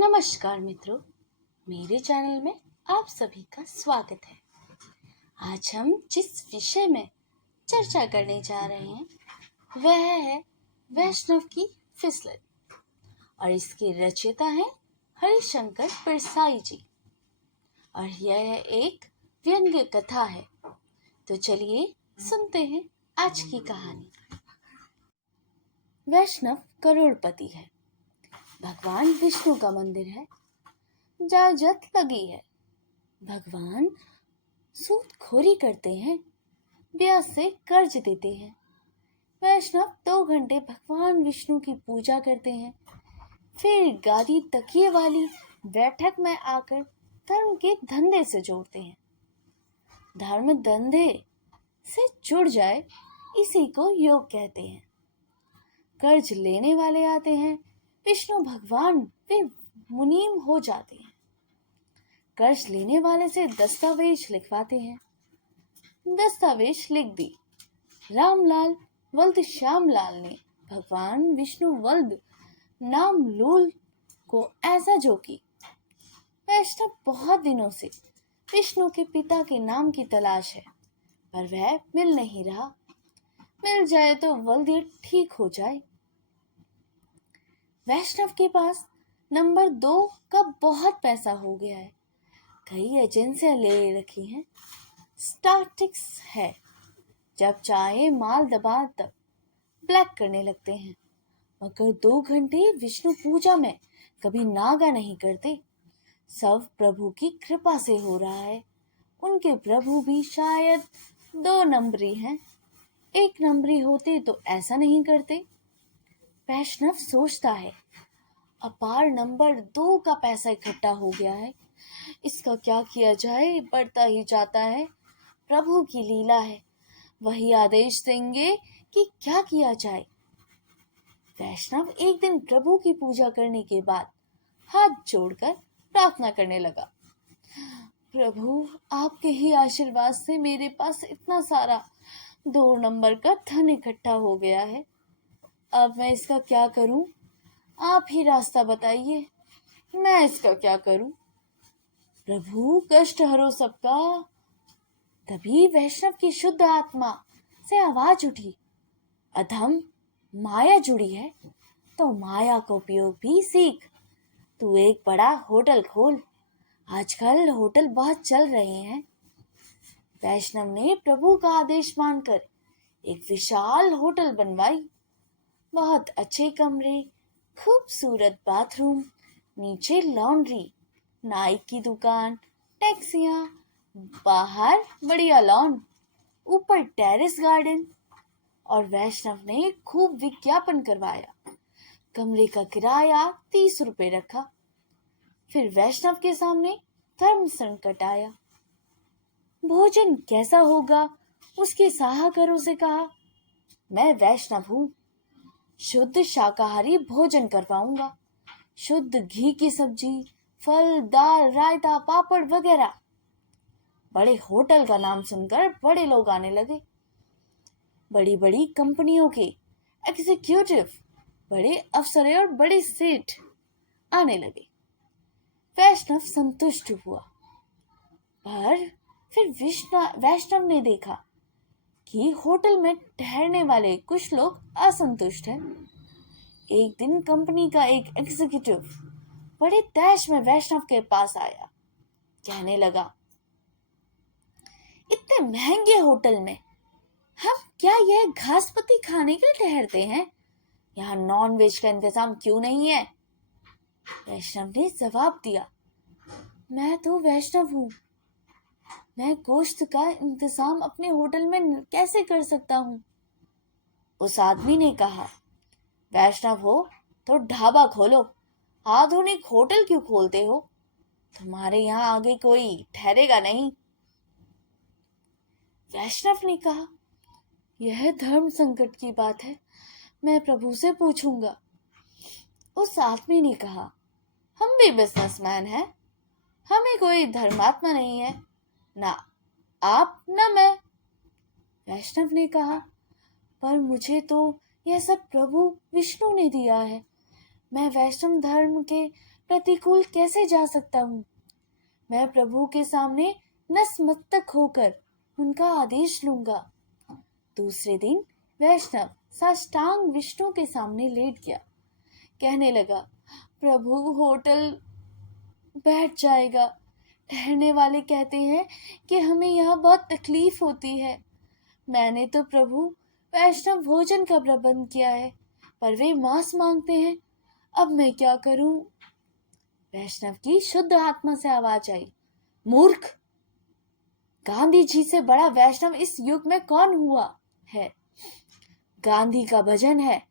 नमस्कार मित्रों, मेरे चैनल में आप सभी का स्वागत है। आज हम जिस विषय में चर्चा करने जा रहे हैं वह है वैष्णव की फिसलन और इसके रचयिता हैं हरिशंकर परसाई जी और यह एक व्यंग्य कथा है। तो चलिए सुनते हैं आज की कहानी। वैष्णव करोड़पति है, भगवान विष्णु का मंदिर है, जायजत लगी है। भगवान सूदखोरी करते हैं, ब्याज से कर्ज देते हैं। वैष्णव 2 घंटे भगवान विष्णु की पूजा करते हैं, फिर गादी तकिए वाली बैठक में आकर धर्म के धंधे से जोड़ते हैं। धर्म धंधे से जुड़ जाए इसी को योग कहते हैं। कर्ज लेने वाले आते हैं, विष्णु भगवान वे मुनीम हो जाते हैं। कर्ज लेने वाले से दस्तावेज लिखवाते हैं, दस्तावेज लिख दी। रामलाल वल्द श्यामलाल ने भगवान विष्णु वल्द नाम लूल को ऐसा जोकी। वैष्णव बहुत दिनों से विष्णु के पिता के नाम की तलाश है, पर वह मिल नहीं रहा। मिल जाए तो वल्द ठीक हो जाए। वैष्णव के पास नंबर 2 का बहुत पैसा हो गया है, कई एजेंसियां ले रखी हैं, स्टैटिक्स है। जब चाहे माल दबा तब ब्लैक करने लगते हैं, मगर 2 घंटे विष्णु पूजा में कभी नागा नहीं करते। सब प्रभु की कृपा से हो रहा है। उनके प्रभु भी शायद 2 नंबरी हैं, 1 नंबरी होते तो ऐसा नहीं करते। वैष्णव सोचता है, अपार नंबर 2 का पैसा इकट्ठा हो गया है, इसका क्या किया जाए, बढ़ता ही जाता है। प्रभु की लीला है, वही आदेश देंगे कि क्या किया जाए। वैष्णव एक दिन प्रभु की पूजा करने के बाद हाथ जोड़कर प्रार्थना करने लगा। प्रभु, आपके ही आशीर्वाद से मेरे पास इतना सारा 2 नंबर का धन इकट्ठा हो गया है। अब मैं इसका क्या करूं? आप ही रास्ता बताइए, मैं इसका क्या करूं? प्रभु, कष्ट हरो सबका। तभी वैष्णव की शुद्ध आत्मा से आवाज उठी, अधम, माया जुड़ी है तो माया का उपयोग भी सीख। तू एक बड़ा होटल खोल, आजकल होटल बहुत चल रहे हैं। वैष्णव ने प्रभु का आदेश मानकर एक विशाल होटल बनवाई। बहुत अच्छे कमरे, खूबसूरत बाथरूम, नीचे लॉन्ड्री, नाई की दुकान, टैक्सियां, बाहर बढ़िया लॉन, ऊपर टेरेस गार्डन। और वैष्णव ने खूब विज्ञापन करवाया। कमरे का किराया 30 रुपए रखा। फिर वैष्णव के सामने धर्म संकट आया। भोजन कैसा होगा, उसके सलाहकारों से कहा, मैं वैष्णव हूं, शुद्ध शाकाहारी भोजन करवाऊंगा, शुद्ध घी की सब्जी, फल, दाल, रायता, पापड़ वगैरह। बड़े होटल का नाम सुनकर बड़े लोग आने लगे। बड़ी बड़ी कंपनियों के एग्जीक्यूटिव, बड़े अफसर और बड़े सेठ आने लगे। वैष्णव संतुष्ट हुआ, पर फिर वैष्णव ने देखा कि होटल में ठहरने वाले कुछ लोग असंतुष्ट हैं। एक दिन कंपनी का एक एग्जीक्यूटिव बड़े तैश में वैष्णव के पास आया, कहने लगा, इतने महंगे होटल में हम क्या यह घासपत्ती खाने के लिए ठहरते हैं? यहाँ नॉन वेज का इंतजाम क्यों नहीं है? वैष्णव ने जवाब दिया, मैं तो वैष्णव हूँ, मैं गोश्त का इंतजाम अपने होटल में कैसे कर सकता हूँ? उस आदमी ने कहा, वैष्णव हो तो ढाबा खोलो, आधुनिक होटल क्यों खोलते हो? तुम्हारे यहाँ आगे कोई ठहरेगा नहीं। वैष्णव ने कहा, यह धर्म संकट की बात है, मैं प्रभु से पूछूंगा। उस आदमी ने कहा, हम भी बिजनेसमैन हैं, हमें कोई धर्मात्मा नहीं है, ना आप ना मैं। वैष्णव ने कहा, पर मुझे तो यह सब प्रभु विष्णु ने दिया है, मैं वैष्णव धर्म के प्रतिकूल कैसे जा सकता हूँ। मैं प्रभु के सामने नतमस्तक होकर उनका आदेश लूंगा। दूसरे दिन वैष्णव साष्टांग विष्णु के सामने लेट गया। कहने लगा, प्रभु होटल बैठ जाएगा। ठहरने वाले कहते हैं कि हमें यहाँ बहुत तकलीफ होती है। मैंने तो प्रभु वैष्णव भोजन का प्रबंध किया है, पर वे मांस मांगते हैं। अब मैं क्या करूं? वैष्णव की शुद्ध आत्मा से आवाज आई, मूर्ख! गांधी जी से बड़ा वैष्णव इस युग में कौन हुआ है? गांधी का भजन है,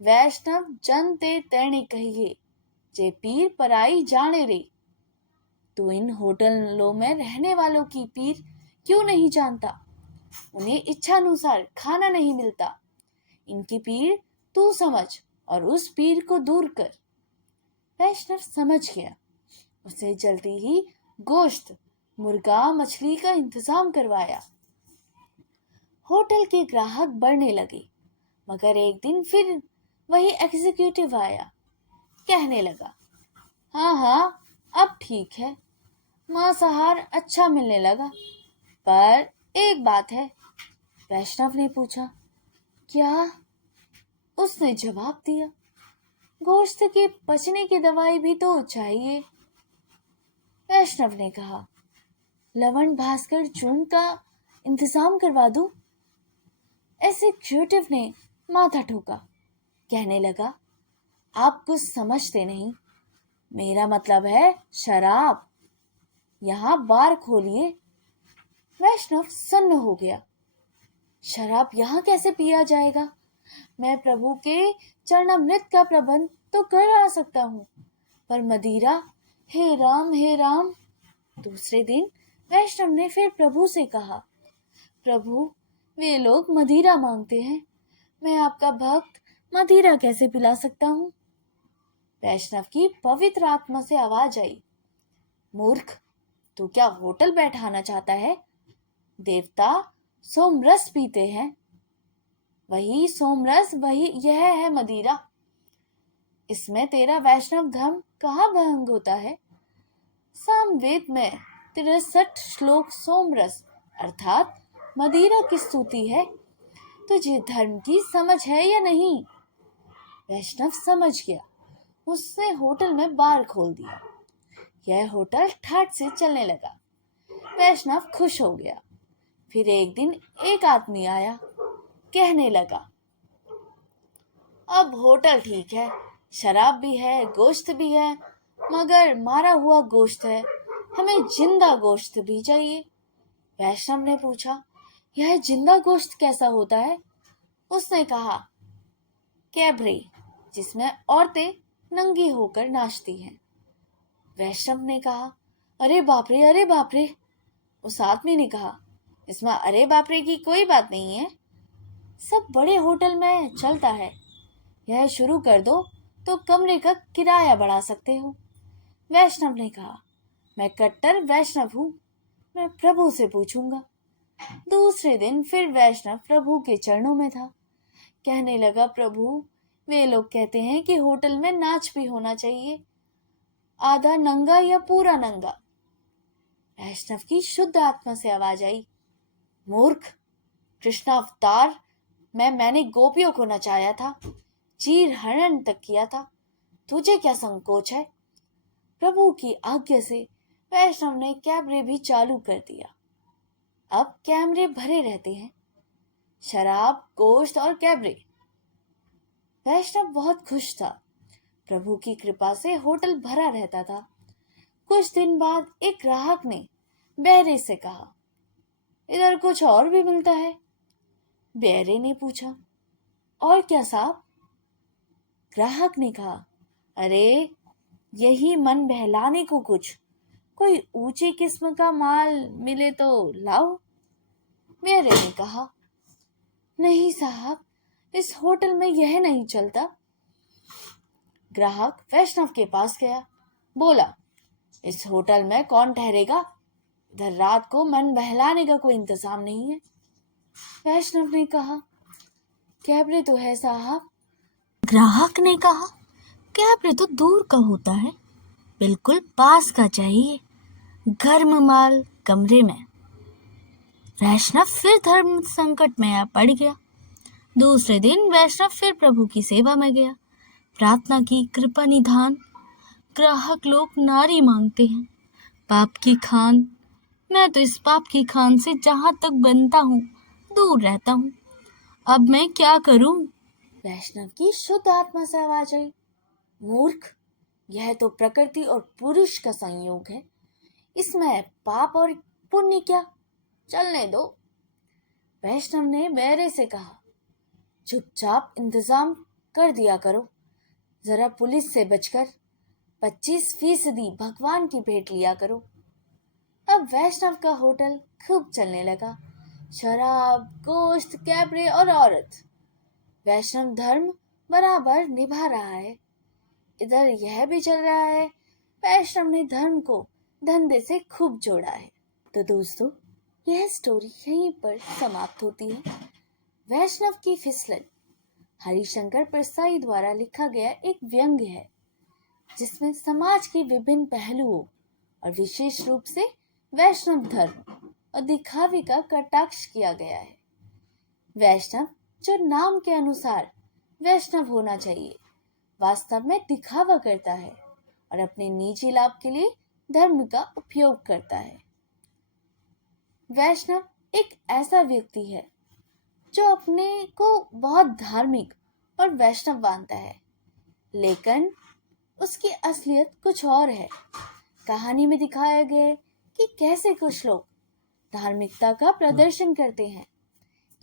वैष्णव जन ते तेणे कहिए, जे पीर पराई जाने रे। तो इन होटलों में रहने वालों की पीर क्यों नहीं जानता? उन्हें इच्छानुसार खाना नहीं मिलता। इनकी पीर तू समझ और उस पीर को दूर कर। वैष्णव समझ गया। उसे जल्दी ही गोश्त, मुर्गा, मछली का इंतजाम करवाया। होटल के ग्राहक बढ़ने लगे, मगर एक दिन फिर वही एग्जीक्यूटिव आया। कहने लगा, हाँ, अब ठीक है, मांसाहार अच्छा मिलने लगा, पर एक बात है। वैष्णव ने पूछा, क्या? उसने जवाब दिया, गोश्त के पचने की दवाई भी तो चाहिए। वैष्णव ने कहा, लवण भास्कर चूर्ण का इंतजाम करवा दूं? एग्जीक्यूटिव ने माथा ठोका। कहने लगा, आप कुछ समझते नहीं। मेरा मतलब है शराब। यहाँ बार खोलिए। वैष्णव सन्न हो गया। शराब यहाँ कैसे पिया जाएगा? मैं प्रभु के चरणामृत का प्रबंध तो कर आ सकता हूँ, पर मदिरा, हे राम हे राम। दूसरे दिन वैष्णव ने फिर प्रभु से कहा, प्रभु, वे लोग मदिरा मांगते हैं, मैं आपका भक्त मदिरा कैसे पिला सकता हूँ? वैष्णव की पवित्र आत्मा से आवाज आई, मूर्ख, तू क्या होटल बैठाना चाहता है? देवता सोमरस पीते हैं, वही सोमरस, वही यह है मदिरा। इसमें तेरा वैष्णव धर्म कहाँ भंग होता है? सामवेद में 63 श्लोक सोमरस अर्थात मदिरा की स्तुति है। तुझे धर्म की समझ है या नहीं? वैष्णव समझ गया। उसने होटल में बार खोल दिया। यह होटल ठाट से चलने लगा। वैष्णव खुश हो गया। फिर एक दिन एक आदमी आया। कहने लगा, अब होटल ठीक है, शराब भी है, गोश्त भी है, मगर मारा हुआ गोश्त है, हमें जिंदा गोश्त भी चाहिए। वैष्णव ने पूछा, यह जिंदा गोश्त कैसा होता है? उसने कहा, कैबरे, जिसमें औरतें नंगी होकर नाचती हैं। वैष्णव ने कहा, अरे बाप रे, अरे बाप रे। उस आदमी ने कहा, इसमें अरे बाप रे की कोई बात नहीं है, सब बड़े होटल में चलता है। यह शुरू कर दो तो कमरे का किराया बढ़ा सकते हो। वैष्णव ने कहा, मैं कट्टर वैष्णव हूँ, मैं प्रभु से पूछूंगा। दूसरे दिन फिर वैष्णव प्रभु के चरणों में था। कहने लगा, प्रभु, वे लोग कहते हैं कि होटल में नाच भी होना चाहिए, आधा नंगा या पूरा नंगा। वैष्णव की शुद्ध आत्मा से आवाज आई, मूर्ख, कृष्णावतार में मैंने गोपियों को नचाया था, चीर हरण तक किया था, तुझे क्या संकोच है? प्रभु की आज्ञा से वैष्णव ने कैमरे भी चालू कर दिया। अब कैमरे भरे रहते हैं, शराब, गोश्त और कैमरे। वैष्णव बहुत खुश था। प्रभु की कृपा से होटल भरा रहता था। कुछ दिन बाद एक ग्राहक ने बैरे से कहा, इधर कुछ और भी मिलता है? बैरे ने पूछा, और क्या साहब? ग्राहक ने कहा, अरे यही मन बहलाने को कुछ, कोई ऊंची किस्म का माल मिले तो लाओ। बैरे ने कहा, नहीं साहब, इस होटल में यह नहीं चलता। ग्राहक वैष्णव के पास गया, बोला, इस होटल में कौन ठहरेगा? इधर रात को मन बहलाने का कोई इंतजाम नहीं है। वैष्णव ने कहा, कैबरे तो है साहब। ग्राहक ने कहा, कैबरे तो दूर का होता है, बिल्कुल पास का चाहिए, गर्म माल कमरे में। वैष्णव फिर धर्म संकट में आ पड़ गया। दूसरे दिन वैष्णव फिर प्रभु की सेवा में गया। प्रार्थना की, कृपा निधान। ग्राहक लोग नारी मांगते हैं, पाप की खान। मैं तो इस पाप की खान से जहां तक बनता हूँ दूर रहता हूँ। अब मैं क्या करूं? वैष्णव की शुद्ध आत्मा से आवाज आई, मूर्ख, यह तो प्रकृति और पुरुष का संयोग है, इसमें पाप और पुण्य क्या, चलने दो। वैष्णव ने बहरे से कहा, चुपचाप इंतजाम कर दिया करो, जरा पुलिस से बचकर 25% भगवान की भेंट लिया करो। अब वैष्णव का होटल खूब चलने लगा, शराब, गोश्त, कैबरे और औरत। वैष्णव धर्म बराबर निभा रहा है। इधर यह भी चल रहा है, वैष्णव ने धर्म को धंधे से खूब जोड़ा है। तो दोस्तों, यह स्टोरी यहीं पर समाप्त होती है। वैष्णव की फिसलन हरिशंकर परसाई द्वारा लिखा गया एक व्यंग्य है, जिसमें समाज के विभिन्न पहलुओं और विशेष रूप से वैष्णव धर्म और दिखावे का कटाक्ष किया गया है। वैष्णव, जो नाम के अनुसार वैष्णव होना चाहिए, वास्तव में दिखावा करता है और अपने निजी लाभ के लिए धर्म का उपयोग करता है। वैष्णव एक ऐसा व्यक्ति है जो अपने को बहुत धार्मिक और वैष्णव मानता है, लेकिन उसकी असलियत कुछ और है। कहानी में दिखाया गया है कि कैसे कुछ लोग धार्मिकता का प्रदर्शन करते हैं,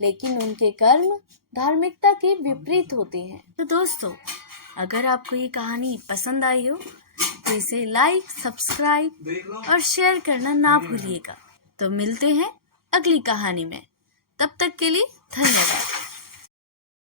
लेकिन उनके कर्म धार्मिकता के विपरीत होते हैं। तो दोस्तों, अगर आपको ये कहानी पसंद आई हो तो इसे लाइक, सब्सक्राइब और शेयर करना ना भूलिएगा। तो मिलते हैं अगली कहानी में, तब तक के लिए धन्यवाद।